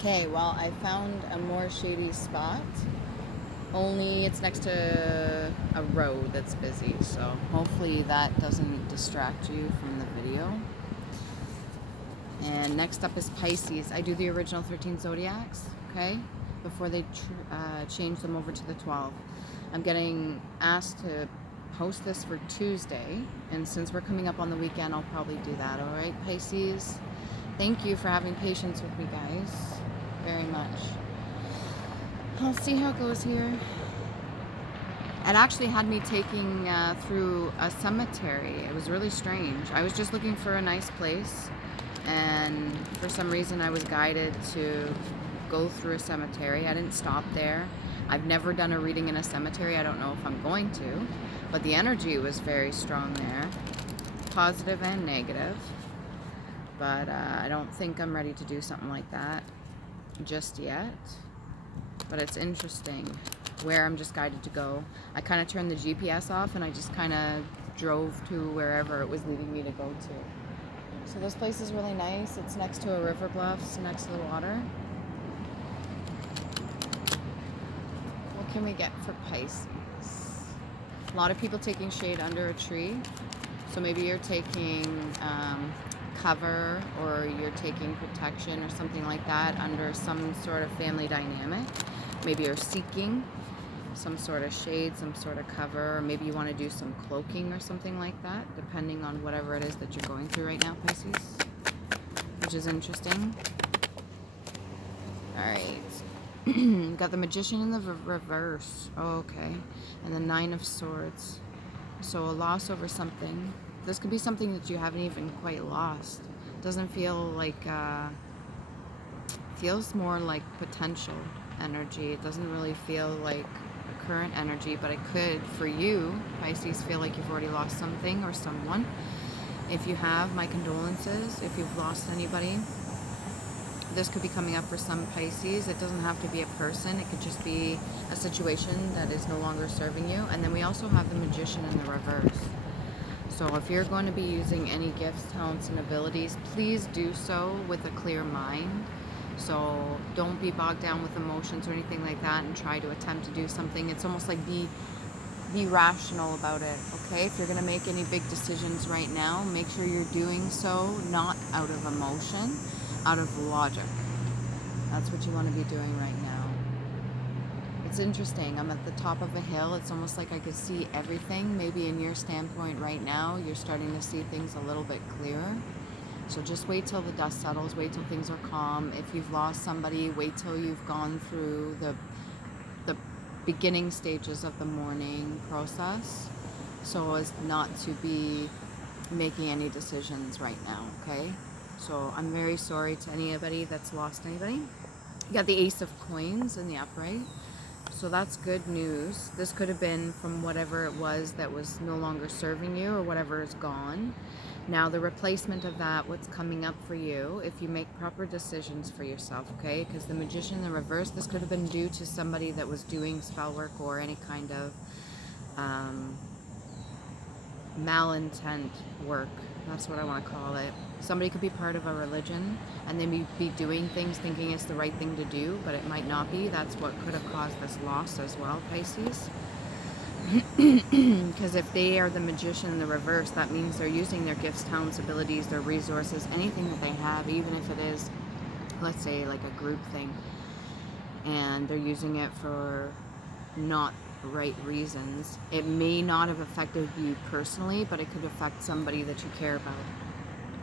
Okay, well, I found a more shady spot. Only it's next to a road that's busy, so hopefully that doesn't distract you from the video. And next up is Pisces. I do the original 13 zodiacs, okay, before they change them over to the 12. I'm getting asked to post this for Tuesday, and since we're coming up on the weekend, I'll probably do that. All right, Pisces? Thank you for having patience with me, guys, very much. I'll see how it goes here. It actually had me taking through a cemetery. It was really strange. I was just looking for a nice place, and for some reason I was guided to go through a cemetery. I didn't stop there. I've never done a reading in a cemetery. I don't know if I'm going to, but the energy was very strong there, positive and negative. But I don't think I'm ready to do something like that just yet. But it's interesting where I'm just guided to go. I kind of turned the GPS off and I just kind of drove to wherever it was leading me to go to. So this place is really nice. It's next to a river bluffs, next to the water. What can we get for Pisces? A lot of people taking shade under a tree. So maybe you're taking cover, or you're taking protection or something like that under some sort of family dynamic. Maybe you're seeking some sort of shade, some sort of cover, or maybe you want to do some cloaking or something like that, depending on whatever it is that you're going through right now, Pisces, which is interesting. All right. Got the Magician in the reverse. Oh, okay. And the Nine of Swords. So a loss over something. This could be something that you haven't even quite lost. Doesn't feel like, feels more like potential energy. It doesn't really feel like current energy, but it could, for you, Pisces, feel like you've already lost something or someone. If you have, my condolences. If you've lost anybody, this could be coming up for some Pisces. It doesn't have to be a person. It could just be a situation that is no longer serving you. And then we also have the Magician in the reverse. So if you're going to be using any gifts, talents, and abilities, please do so with a clear mind. So don't be bogged down with emotions or anything like that and try to attempt to do something. It's almost like be rational about it, okay? If you're going to make any big decisions right now, make sure you're doing so not out of emotion, out of logic. That's what you want to be doing right now. It's interesting. I'm at the top of a hill. It's almost like I could see everything. Maybe in your standpoint right now, you're starting to see things a little bit clearer. So just wait till the dust settles. Wait till things are calm. If you've lost somebody, wait till you've gone through the beginning stages of the mourning process, so as not to be making any decisions right now, okay? So I'm very sorry to anybody that's lost anybody. You got the Ace of Coins in the upright. So that's good news. This could have been from whatever it was that was no longer serving you, or whatever is gone. Now the replacement of that, what's coming up for you, if you make proper decisions for yourself, okay? Because the Magician in the reverse, this could have been due to somebody that was doing spell work or any kind of malintent work. That's what I want to call it. Somebody could be part of a religion and they may be doing things thinking it's the right thing to do, but it might not be. That's what could have caused this loss as well, Pisces. Because if they are the Magician in the reverse, that means they're using their gifts, talents, abilities, their resources, anything that they have, even if it is, let's say, like a group thing, and they're using it for not right reasons. It may not have affected you personally, but it could affect somebody that you care about.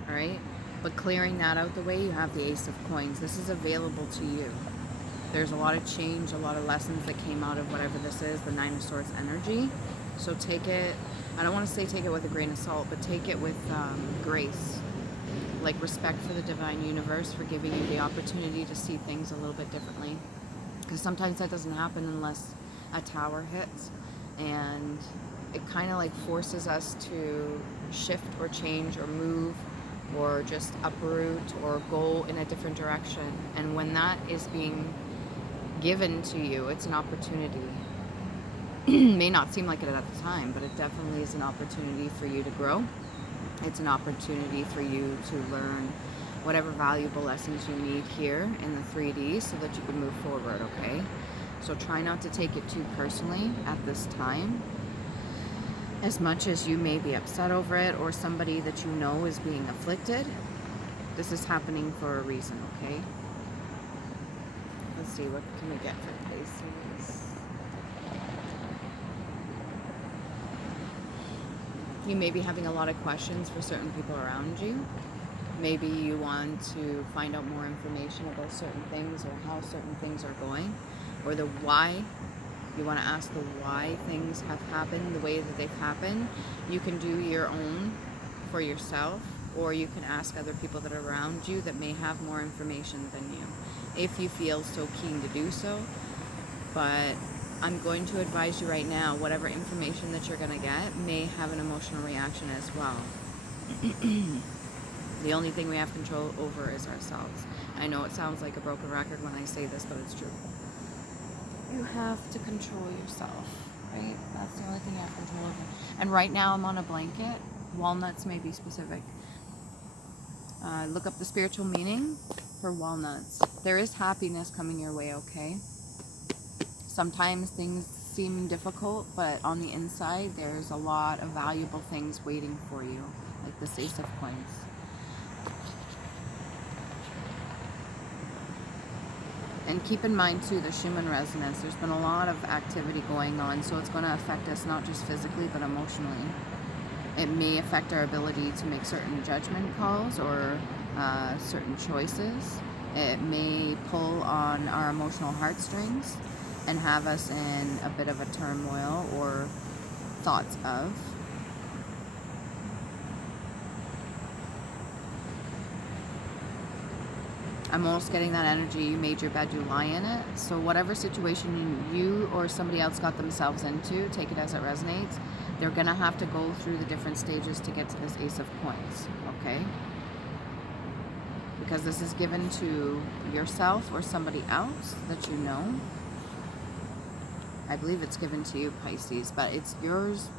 All right? But clearing that out the way, you have the Ace of Coins. This is available to you. There's a lot of change, a lot of lessons that came out of whatever this is, the Nine of Swords energy. So take it, I don't want to say take it with a grain of salt, but take it with grace. Like respect for the divine universe for giving you the opportunity to see things a little bit differently. Because sometimes that doesn't happen unless a tower hits. And it kind of like forces us to shift or change or move or just uproot or go in a different direction. And when that is being given to you, it's an opportunity. May not seem like it at the time, but it definitely is an opportunity for you to grow. It's an opportunity for you to learn whatever valuable lessons you need here in the 3D so that you can move forward, okay? So try not to take it too personally at this time. As much as you may be upset over it, or somebody that you know is being afflicted, this is happening for a reason, okay? Let's see, what can we get for Pisces? You may be having a lot of questions for certain people around you. Maybe you want to find out more information about certain things, or how certain things are going, or the why. You want to ask the why things have happened the way that they've happened. You can do your own for yourself, or you can ask other people that are around you that may have more information than you, if you feel so keen to do so. But I'm going to advise you right now, whatever information that you're going to get may have an emotional reaction as well. The only thing we have control over is ourselves. I know it sounds like a broken record when I say this, but it's true. You have to control yourself, right? That's the only thing you have control over. And right now I'm on a blanket. Walnuts may be specific. Look up the spiritual meaning for walnuts. There is happiness coming your way, okay? Sometimes things seem difficult, but on the inside there's a lot of valuable things waiting for you, like the Ace of Coins. And keep in mind too, the Schumann resonance, there's been a lot of activity going on, so it's going to affect us not just physically but emotionally. It may affect our ability to make certain judgment calls or certain choices. It may pull on our emotional heartstrings and have us in a bit of a turmoil or thoughts of. I'm almost getting that energy. You made your bed, you lie in it. So whatever situation you or somebody else got themselves into, take it as it resonates. They're going to have to go through the different stages to get to this Ace of Coins, okay? Because this is given to yourself or somebody else that you know. I believe it's given to you, Pisces, but it's yours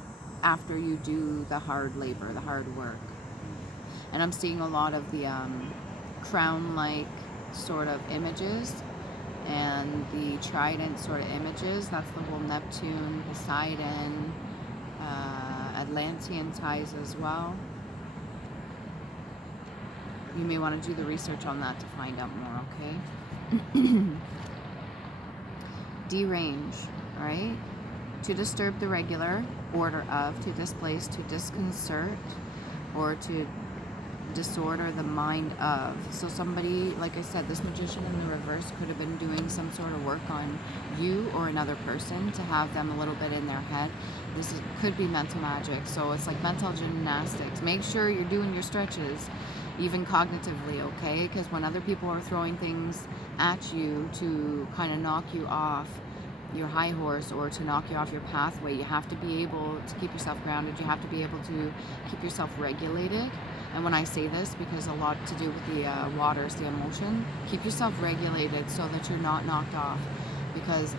after you do the hard labor, the hard work. And I'm seeing a lot of the crown-like sort of images and the trident sort of images. That's the whole Neptune, Poseidon, Atlantean ties as well. You may want to do the research on that to find out more, okay? Derange, right? To disturb the regular order of, to displace, to disconcert, or to disorder the mind of. So somebody, like I said, this magician in the reverse could have been doing some sort of work on you or another person to have them a little bit in their head. Could be mental magic, so it's like mental gymnastics. Make sure you're doing your stretches, even cognitively, okay? Because when other people are throwing things at you to kind of knock you off your high horse or to knock you off your pathway, you have to be able to keep yourself grounded. You have to be able to keep yourself regulated. And when I say this, because a lot to do with the waters, the emotion, keep yourself regulated so that you're not knocked off. Because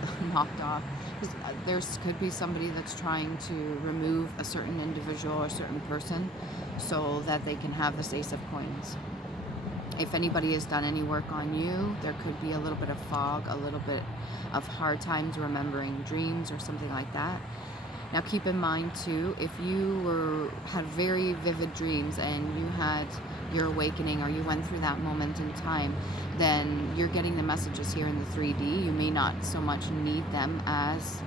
there could be somebody that's trying to remove a certain individual or a certain person so that they can have this Ace of Coins. If anybody has done any work on you, there could be a little bit of fog, a little bit of hard times remembering dreams or something like that. Now keep in mind too, if you had very vivid dreams and you had your awakening or you went through that moment in time, then you're getting the messages here in the 3D. You may not so much need them as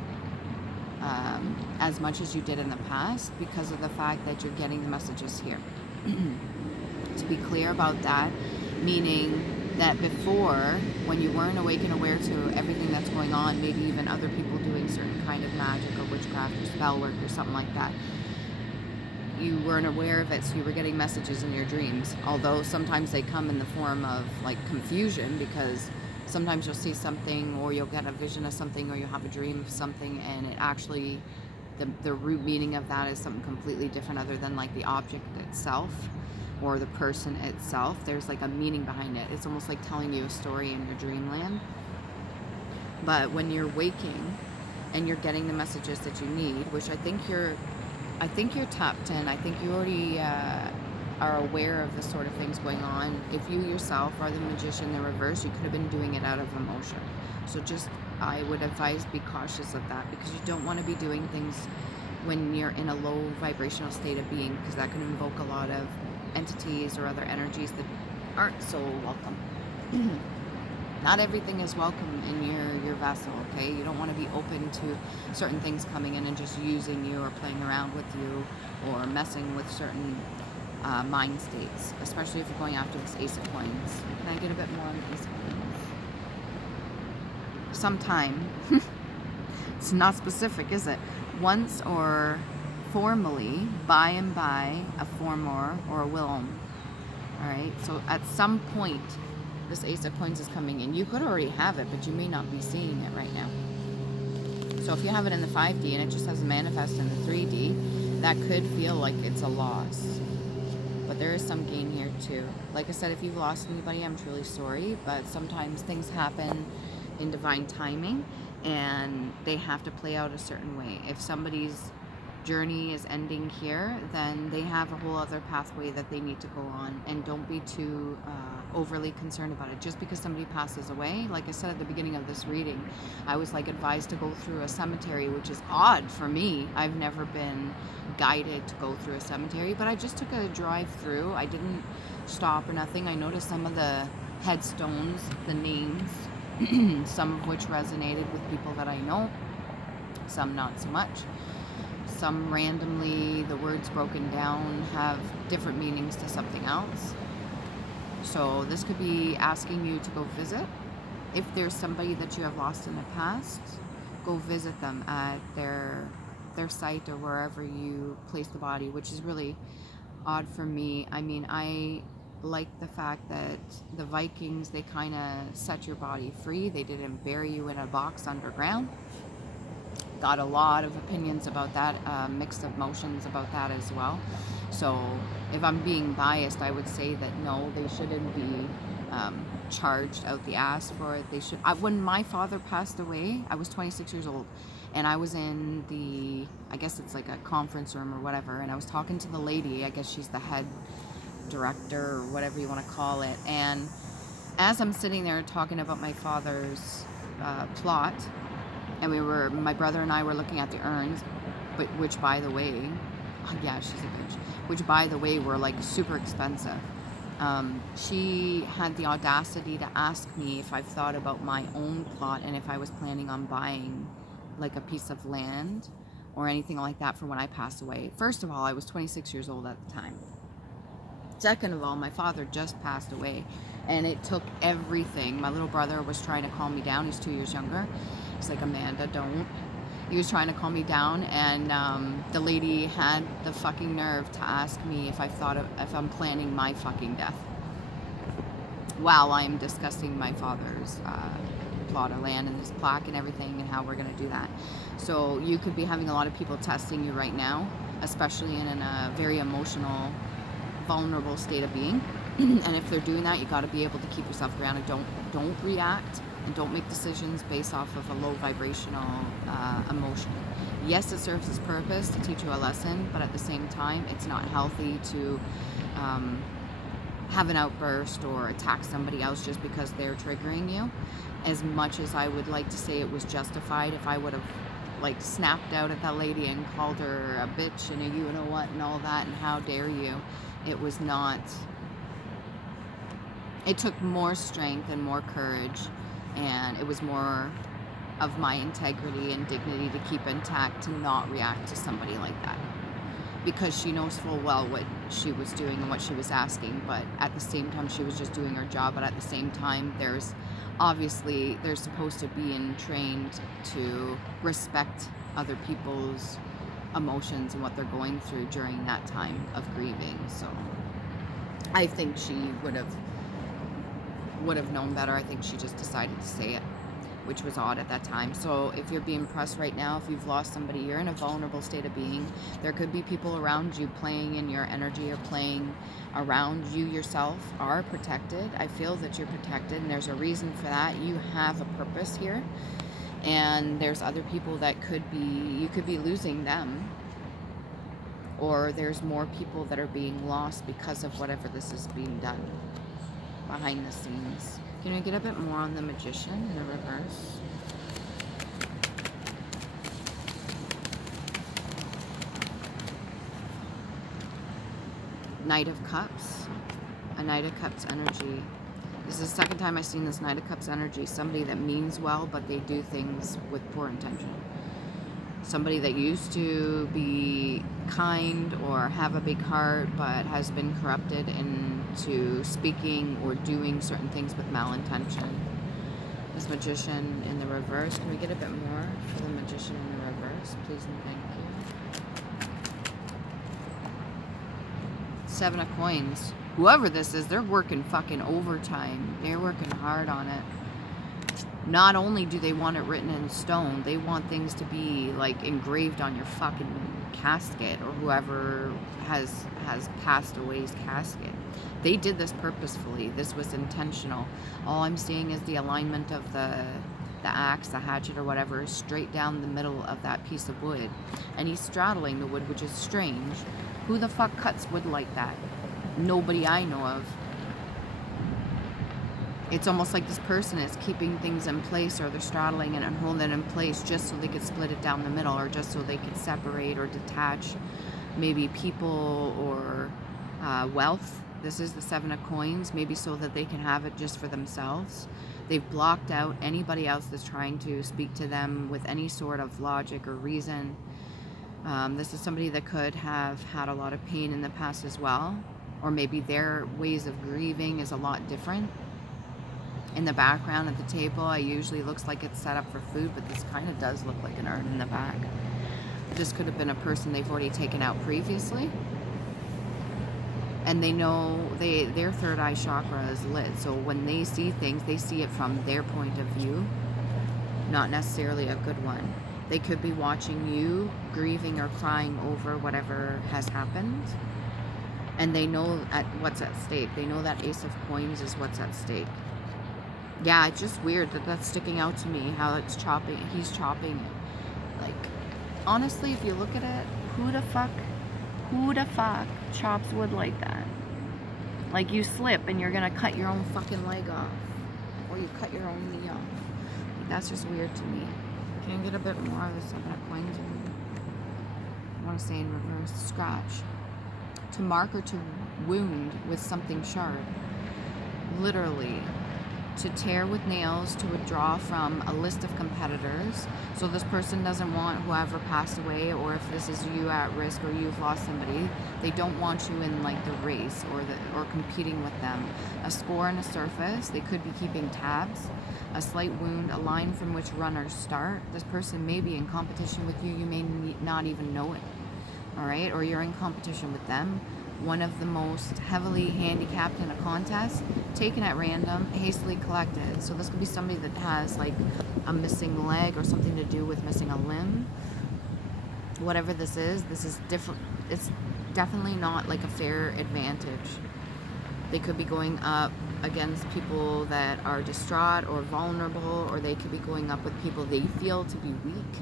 much as you did in the past because of the fact that you're getting the messages here. To be clear about that, meaning that before, when you weren't awake and aware to everything that's going on, maybe even other people doing certain kind of magic or witchcraft or spell work or something like that, you weren't aware of it, so you were getting messages in your dreams. Although sometimes they come in the form of like confusion, because sometimes you'll see something or you'll get a vision of something or you'll have a dream of something and it actually, the root meaning of that is something completely different other than like the object itself or the person itself. There's like a meaning behind it. It's almost like telling you a story in your dreamland. But when you're waking and you're getting the messages that you need, which I think you're tapped in. I think you already are aware of the sort of things going on. If you yourself are the magician in reverse, you could have been doing it out of emotion. So just, I would advise, be cautious of that, because you don't want to be doing things when you're in a low vibrational state of being, because that can invoke a lot of entities or other energies that aren't so welcome. Not everything is welcome in your vessel, okay? You don't want to be open to certain things coming in and just using you or playing around with you or messing with certain mind states, especially if you're going after this Ace of Coins. Can I get a bit more on the Ace of Coins? Sometime. It's not specific, is it? Once or formally, by and by, a form or a will. All right, so at some point, this Ace of Coins is coming in. You could already have it, but you may not be seeing it right now. So if you have it in the 5D and it just doesn't manifest in the 3D, that could feel like it's a loss. But there is some gain here too. Like I said, if you've lost anybody, I'm truly sorry, but sometimes things happen in divine timing and they have to play out a certain way. If somebody's journey is ending here, then they have a whole other pathway that they need to go on, and don't be too overly concerned about it. Just because somebody passes away, like I said at the beginning of this reading, I was like advised to go through a cemetery, which is odd for me. I've never been guided to go through a cemetery, but I just took a drive through. I didn't stop or nothing. I noticed some of the headstones, the names, some of which resonated with people that I know, some not so much. Some randomly, the words broken down have different meanings to something else. So this could be asking you to go visit. If there's somebody that you have lost in the past, go visit them at their site or wherever you place the body, which is really odd for me. I mean, I like the fact that the Vikings, they kind of set your body free. They didn't bury you in a box underground. Got a lot of opinions about that, mixed emotions about that as well. So if I'm being biased, I would say that no, they shouldn't be charged out the ass for it. They should. When my father passed away, I was 26 years old, and I was in the, I guess it's like a conference room or whatever, and I was talking to the lady. I guess she's the head director or whatever you want to call it. And as I'm sitting there talking about my father's plot, and my brother and I were looking at the urns, but which by the way, yeah, she's a bitch, which by the way were like super expensive. She had the audacity to ask me if I've thought about my own plot and if I was planning on buying like a piece of land or anything like that for when I pass away. First of all, I was 26 years old at the time. Second of all, my father just passed away, and it took everything. My little brother was trying to calm me down. He's 2 years younger. He's like, Amanda, don't. He was trying to calm me down, and the lady had the fucking nerve to ask me if if I'm planning my fucking death while I'm discussing my father's plot of land and his plaque and everything and how we're going to do that. So you could be having a lot of people testing you right now, especially in a very emotional, vulnerable state of being. And if they're doing that, you got to be able to keep yourself grounded. Don't react, and don't make decisions based off of a low vibrational emotion. Yes, it serves its purpose to teach you a lesson, but at the same time, it's not healthy to have an outburst or attack somebody else just because they're triggering you. As much as I would like to say it was justified, if I would have like snapped out at that lady and called her a bitch and a you know what and all that and how dare you, it was not. It took more strength and more courage, and it was more of my integrity and dignity to keep intact, to not react to somebody like that, because she knows full well what she was doing and what she was asking. But at the same time, she was just doing her job. But at the same time, obviously they're supposed to be trained to respect other people's emotions and what they're going through during that time of grieving. So I think she would have known better. I think she just decided to say it, which was odd at that time. So if you're being pressed right now, if you've lost somebody, you're in a vulnerable state of being. There could be people around you playing in your energy or playing around you. Yourself are protected. I feel that you're protected, and there's a reason for that. You have a purpose here, and there's other people that you could be losing them, or there's more people that are being lost because of whatever this is being done behind the scenes. Can we get a bit more on the Magician in the reverse? Knight of Cups. A Knight of Cups energy. This is the second time I've seen this Knight of Cups energy. Somebody that means well, but they do things with poor intention. Somebody that used to be kind or have a big heart, but has been corrupted into speaking or doing certain things with malintention. This Magician in the reverse. Can we get a bit more for the Magician in the reverse, please and thank you? 7 of Coins. Whoever this is, they're working fucking overtime. They're working hard on it. Not only do they want it written in stone, they want things to be like engraved on your fucking casket, or whoever has passed away's casket. They did this purposefully. This was intentional. All I'm seeing is the alignment of the axe, the hatchet, or whatever, straight down the middle of that piece of wood. And he's straddling the wood, which is strange. Who the fuck cuts wood like that? Nobody I know of. It's almost like this person is keeping things in place, or they're straddling it and holding it in place just so they could split it down the middle, or just so they could separate or detach maybe people or wealth. This is the 7 of Coins, maybe so that they can have it just for themselves. They've blocked out anybody else that's trying to speak to them with any sort of logic or reason. This is somebody that could have had a lot of pain in the past as well, or maybe their ways of grieving is a lot different. In the background at the table, it usually looks like it's set up for food, but this kind of does look like an urn in the back. This could have been a person they've already taken out previously. And they know their third eye chakra is lit. So when they see things, they see it from their point of view, not necessarily a good one. They could be watching you grieving or crying over whatever has happened. And they know what's at stake. They know that Ace of Coins is what's at stake. Yeah, it's just weird that that's sticking out to me, how it's chopping. He's chopping it. Like, honestly, if you look at it, who the fuck chops wood like that? Like, you slip and you're gonna cut your own fucking leg off. Or you cut your own knee off. Like, that's just weird to me. Can you get a bit more of the 7 of Coins? I want to say in reverse. Scratch. To mark or to wound with something sharp. Literally. To tear with nails, to withdraw from a list of competitors. So this person doesn't want whoever passed away, or if this is you at risk or you've lost somebody, they don't want you in like the race or competing with them. A score and a surface, they could be keeping tabs. A slight wound, a line from which runners start. This person may be in competition with you, you may not even know it. Alright, or you're in competition with them. One of the most heavily handicapped in a contest, taken at random, hastily collected. So this could be somebody that has like a missing leg or something to do with missing a limb. Whatever this is different. It's definitely not like a fair advantage. They could be going up against people that are distraught or vulnerable, or they could be going up with people they feel to be weak.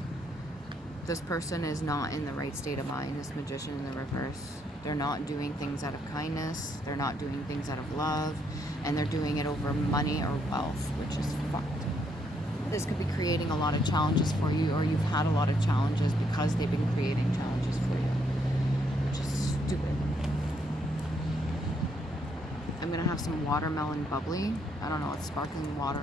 This person is not in the right state of mind, this Magician in the reverse. They're not doing things out of kindness, they're not doing things out of love, and they're doing it over money or wealth, which is fucked. This could be creating a lot of challenges for you, or you've had a lot of challenges because they've been creating challenges for you, which is stupid. I'm gonna have some watermelon bubbly. I don't know, it's sparkling water.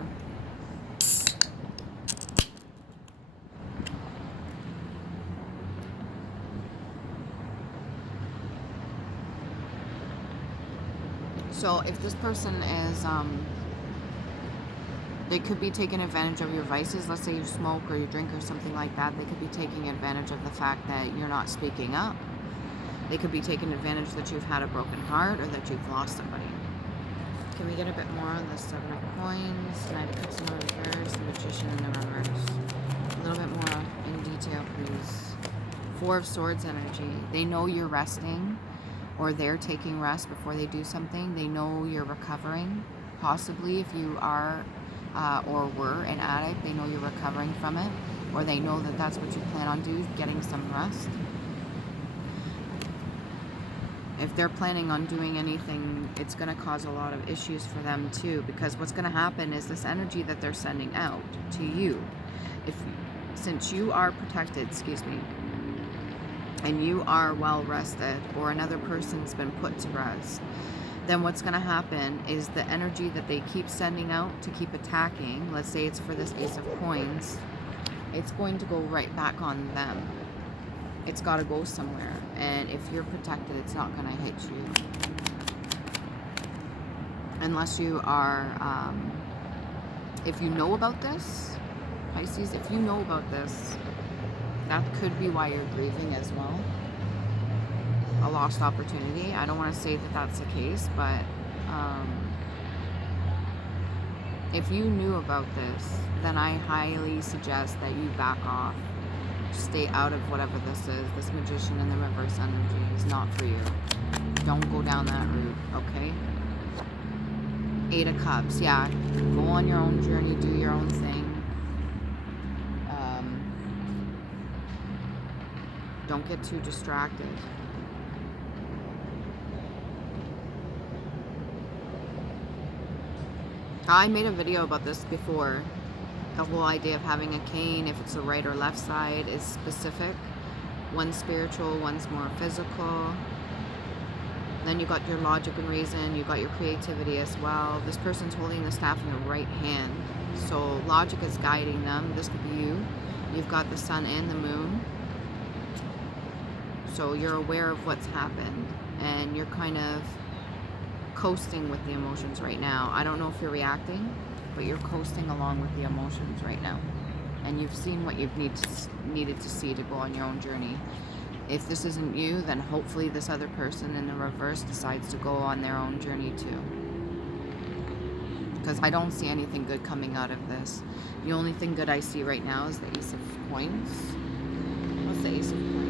So if this person is, they could be taking advantage of your vices. Let's say you smoke or you drink or something like that. They could be taking advantage of the fact that you're not speaking up. They could be taking advantage that you've had a broken heart or that you've lost somebody. Can we get a bit more on the 7 of Coins, Knight of Cups in the reverse, the Magician in the reverse? A little bit more in detail, please. 4 of Swords energy. They know you're resting, or they're taking rest before they do something. They know you're recovering. Possibly if you are or were an addict, they know you're recovering from it, or they know that that's what you plan on doing, getting some rest. If they're planning on doing anything, it's going to cause a lot of issues for them too, because what's going to happen is this energy that they're sending out to you, since you are protected, excuse me, and you are well rested, or another person's been put to rest, then what's going to happen is the energy that they keep sending out to keep attacking, let's say it's for this Ace of Coins, it's going to go right back on them. It's got to go somewhere, and if you're protected, it's not going to hit you. Unless you are, if you know about this, Pisces, if you know about this, that could be why you're grieving as well. A lost opportunity. I don't want to say that that's the case, but if you knew about this, then I highly suggest that you back off. Stay out of whatever this is. This Magician in the reverse energy is not for you. Don't go down that route, okay? 8 of Cups, yeah. Go on your own journey, do your own thing. Don't get too distracted. I made a video about this before. The whole idea of having a cane, if it's the right or left side, is specific. One's spiritual, one's more physical. Then you got your logic and reason, you got your creativity as well. This person's holding the staff in the right hand. So logic is guiding them. This could be you. You've got the sun and the moon. So you're aware of what's happened, and you're kind of coasting with the emotions right now. I don't know if you're reacting, but you're coasting along with the emotions right now. And you've seen what you've needed to see to go on your own journey. If this isn't you, then hopefully this other person in the reverse decides to go on their own journey too. Because I don't see anything good coming out of this. The only thing good I see right now is the Ace of Coins. What's the Ace of Coins?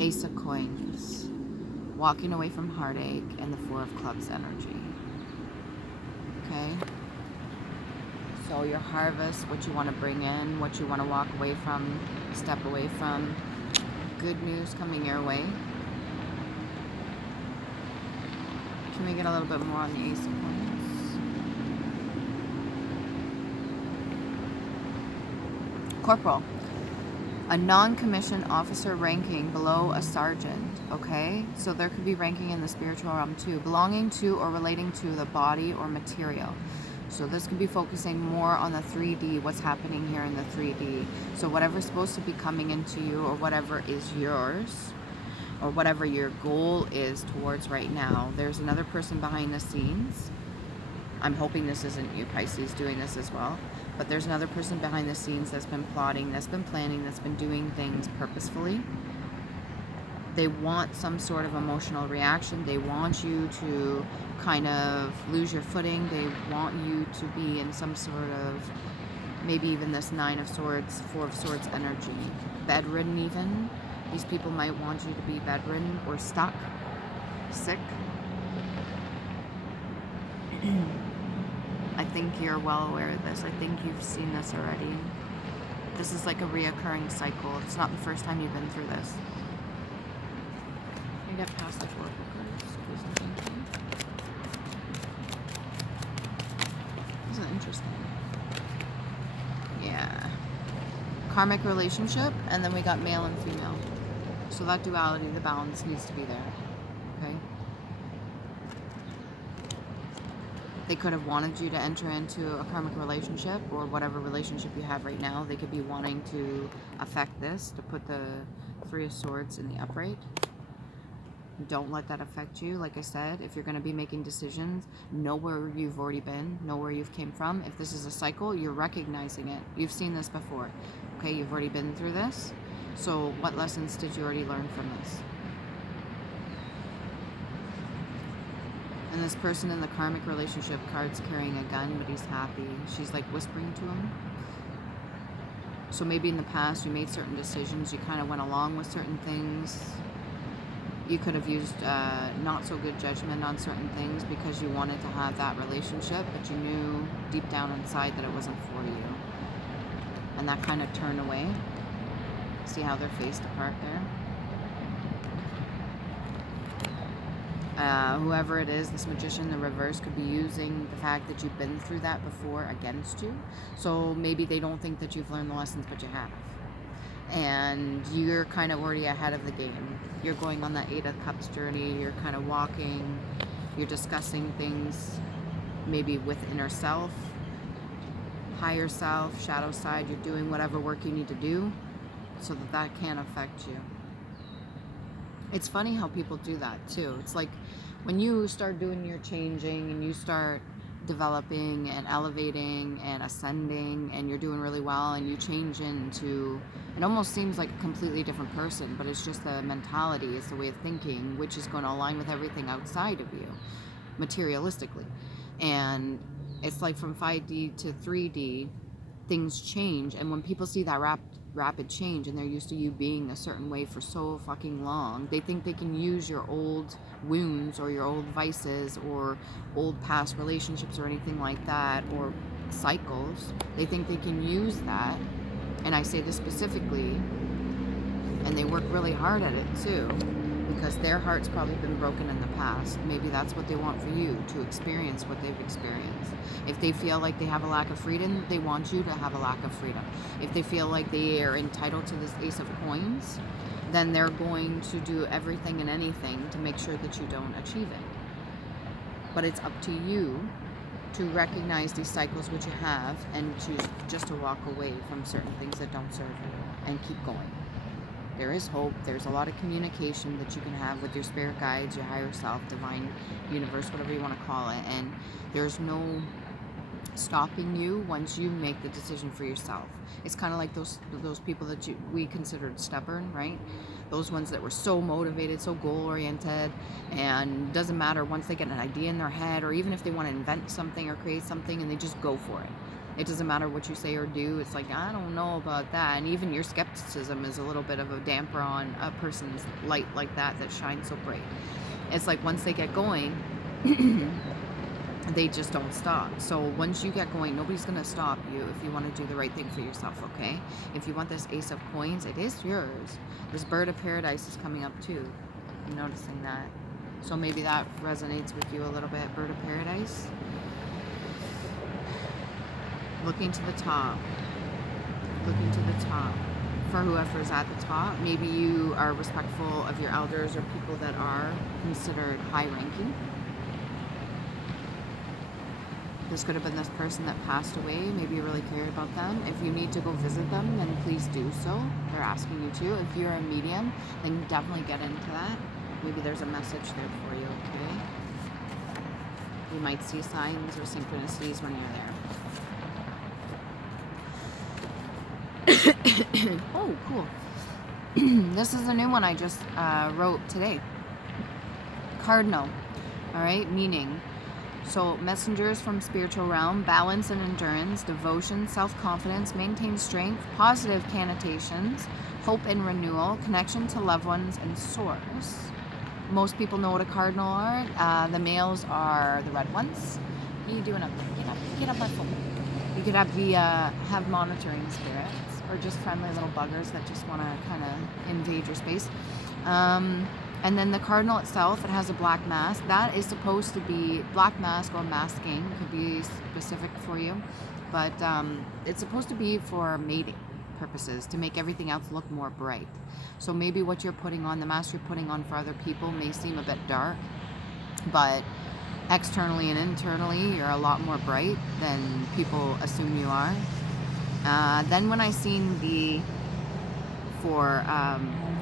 Ace of Coins. Walking away from heartache, and the 4 of Clubs energy. Okay? So your harvest, what you want to bring in, what you want to walk away from, step away from. Good news coming your way. Can we get a little bit more on the Ace of Coins? Corporal. A non-commissioned officer ranking below a sergeant, okay? So there could be ranking in the spiritual realm too, belonging to or relating to the body or material. So this could be focusing more on the 3D, what's happening here in the 3D. So whatever's supposed to be coming into you, or whatever is yours, or whatever your goal is towards right now, there's another person behind the scenes. I'm hoping this isn't you, Pisces, doing this as well. But there's another person behind the scenes that's been plotting, that's been planning, that's been doing things purposefully. They want some sort of emotional reaction. They want you to kind of lose your footing. They want you to be in some sort of, maybe even this 9 of Swords, 4 of Swords energy. Bedridden even. These people might want you to be bedridden or stuck, sick. I think you're well aware of this. I think you've seen this already. This is like a reoccurring cycle. It's not the first time you've been through this. Can you get past the 4 cards? Isn't it interesting? Yeah. Karmic relationship, and then we got male and female. So that duality, the balance needs to be there. Okay? They could have wanted you to enter into a karmic relationship, or whatever relationship you have right now. They could be wanting to affect this, to put the 3 of Swords in the upright. Don't let that affect you. Like I said, if you're going to be making decisions, know where you've already been, know where you've came from. If this is a cycle, you're recognizing it. You've seen this before. Okay, you've already been through this. So what lessons did you already learn from this? And this person in the karmic relationship card's carrying a gun, but he's happy. She's like whispering to him. So maybe in the past you made certain decisions, you kind of went along with certain things. You could have used not so good judgment on certain things because you wanted to have that relationship, but you knew deep down inside that it wasn't for you. And that kind of turned away. See how they're faced apart there? Whoever it is, this magician, the reverse, could be using the fact that you've been through that before against you. So maybe they don't think that you've learned the lessons, but you have. And you're kind of already ahead of the game. You're going on that 8 of Cups journey. You're kind of walking. You're discussing things maybe with inner self, higher self, shadow side. You're doing whatever work you need to do so that that can't affect you. It's funny how people do that too. It's like when you start doing your changing and you start developing and elevating and ascending and you're doing really well and you change into, it almost seems like a completely different person, but it's just the mentality, it's the way of thinking, which is going to align with everything outside of you, materialistically. And it's like from 5D to 3D, things change. And when people see that rapid change and they're used to you being a certain way for so fucking long, they think they can use your old wounds or your old vices or old past relationships or anything like that, or cycles. They think they can use that, and I say this specifically, and they work really hard at it too, because their heart's probably been broken in the past. Maybe that's what they want for you, to experience what they've experienced. If they feel like they have a lack of freedom, they want you to have a lack of freedom. If they feel like they are entitled to this Ace of Coins, then they're going to do everything and anything to make sure that you don't achieve it. But it's up to you to recognize these cycles which you have and to walk away from certain things that don't serve you and keep going. There is hope. There's a lot of communication that you can have with your spirit guides, your higher self, divine universe, whatever you want to call it. And there's no stopping you once you make the decision for yourself. It's kind of like those people that we considered stubborn, right? Those ones that were so motivated, so goal-oriented, and doesn't matter once they get an idea in their head, or even if they want to invent something or create something, and they just go for it. It doesn't matter what you say or do. It's like, I don't know about that. And even your skepticism is a little bit of a damper on a person's light like that shines so bright. It's like once they get going, they just don't stop. So once you get going, nobody's going to stop you if you want to do the right thing for yourself, okay? If you want this Ace of Coins, it is yours. This Bird of Paradise is coming up too. I'm noticing that. So maybe that resonates with you a little bit. Bird of Paradise. Looking to the top. Looking to the top. For whoever's at the top, maybe you are respectful of your elders or people that are considered high-ranking. This could have been this person that passed away. Maybe you really cared about them. If you need to go visit them, then please do so. They're asking you to. If you're a medium, then definitely get into that. Maybe there's a message there for you, okay? You might see signs or synchronicities when you're there. Oh, cool. This is a new one I just wrote today. Cardinal. All right, meaning. So messengers from spiritual realm, balance and endurance, devotion, self-confidence, maintain strength, positive connotations, hope and renewal, connection to loved ones, and source. Most people know what a cardinal are. The males are the red ones. What are you doing up there? Get up my phone. You could have monitoring spirits, or just friendly little buggers that just want to kind of invade your space. And then the cardinal itself, it has a black mask. That is supposed to be black mask or masking, could be specific for you, but it's supposed to be for mating purposes, to make everything else look more bright. So maybe what you're putting on, the mask you're putting on for other people may seem a bit dark, but externally and internally, you're a lot more bright than people assume you are. Then when I seen the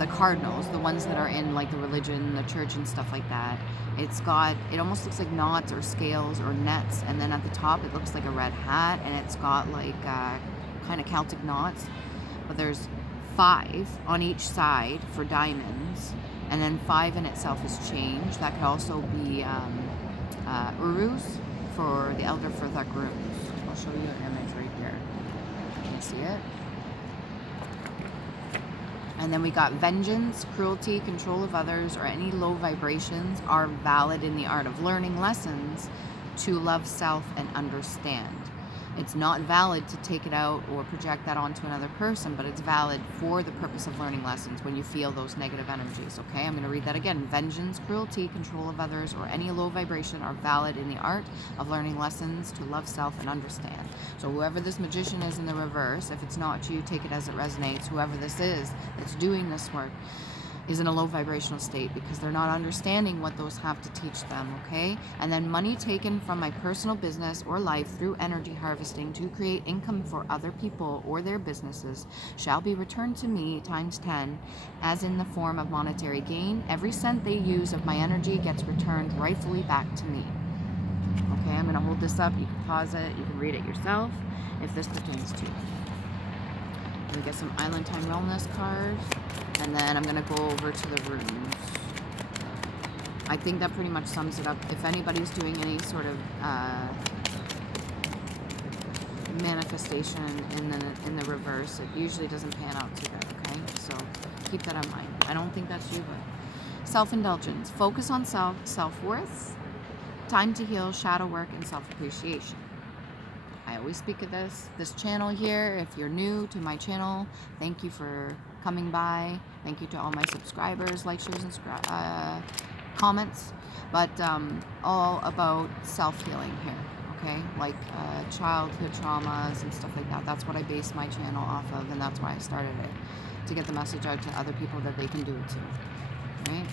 cardinals, the ones that are in like the religion, the church and stuff like that, it almost looks like knots or scales or nets, and then at the top it looks like a red hat, and it's got like kind of Celtic knots, but there's 5 on each side for diamonds, and then 5 in itself is change. That could also be urus for the Elder Furthak runes. I'll show you an image right here. Can you see it? And then we got vengeance, cruelty, control of others, or any low vibrations are valid in the art of learning lessons to love self and understand. It's not valid to take it out or project that onto another person, but it's valid for the purpose of learning lessons when you feel those negative energies, okay? I'm going to read that again. Vengeance, cruelty, control of others, or any low vibration are valid in the art of learning lessons to love self and understand. So whoever this magician is in the reverse, if it's not you, take it as it resonates. Whoever this is that's doing this work is in a low vibrational state because they're not understanding what those have to teach them, okay? And then money taken from my personal business or life through energy harvesting to create income for other people or their businesses shall be returned to me times 10 as in the form of monetary gain. Every cent they use of my energy gets returned rightfully back to me. Okay, I'm gonna hold this up. You can pause it, you can read it yourself if this pertains to you. We get some Island Time Wellness cards, and then I'm going to go over to the runes. I think that pretty much sums it up. If anybody's doing any sort of manifestation in the reverse, it usually doesn't pan out too good, okay? So keep that in mind. I don't think that's you, but self-indulgence. Focus on self-worth, time to heal, shadow work, and self-appreciation. I always speak of this channel here. If you're new to my channel, thank you for coming by. Thank you to all my subscribers, like, shares, and comments. But all about self-healing here, okay? Like childhood traumas and stuff like that. That's what I base my channel off of, and that's why I started it, to get the message out to other people that they can do it too, right?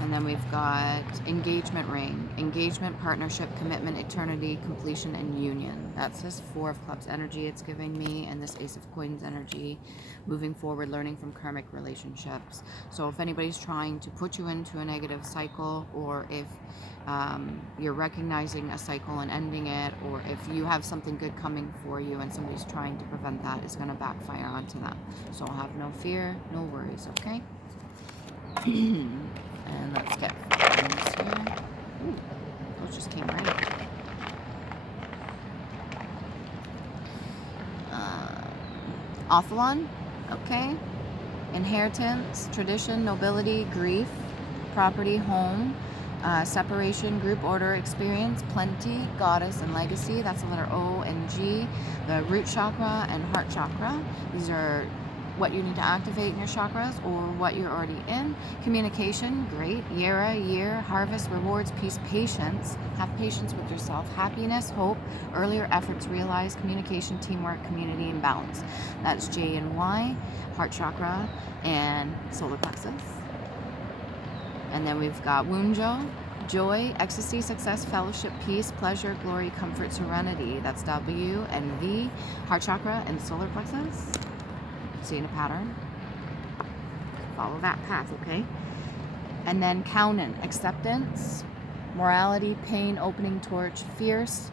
And then we've got engagement ring, engagement, partnership, commitment, eternity, completion, and union. That's this 4 of Clubs energy it's giving me, and this Ace of Coins energy, moving forward, learning from karmic relationships. So if anybody's trying to put you into a negative cycle, or if you're recognizing a cycle and ending it, or if you have something good coming for you and somebody's trying to prevent that, it's going to backfire onto them. So have no fear, no worries, okay? And let's get friends here. Ooh, those just came right up. Ophalon, okay. Inheritance, tradition, nobility, grief, property, home, separation, group order, experience, plenty, goddess, and legacy. That's the letter O and G. The root chakra and heart chakra. These are what you need to activate in your chakras or what you're already in. Communication, great. Yera, year, harvest, rewards, peace, patience. Have patience with yourself. Happiness, hope, earlier efforts realized, communication, teamwork, community, and balance. That's J and Y, heart chakra, and solar plexus. And then we've got Wunjo, joy, ecstasy, success, fellowship, peace, pleasure, glory, comfort, serenity. That's W and V, heart chakra, and solar plexus. Seeing a pattern? Follow that path, okay? And then Kaunan, acceptance, morality, pain, opening torch, fierce,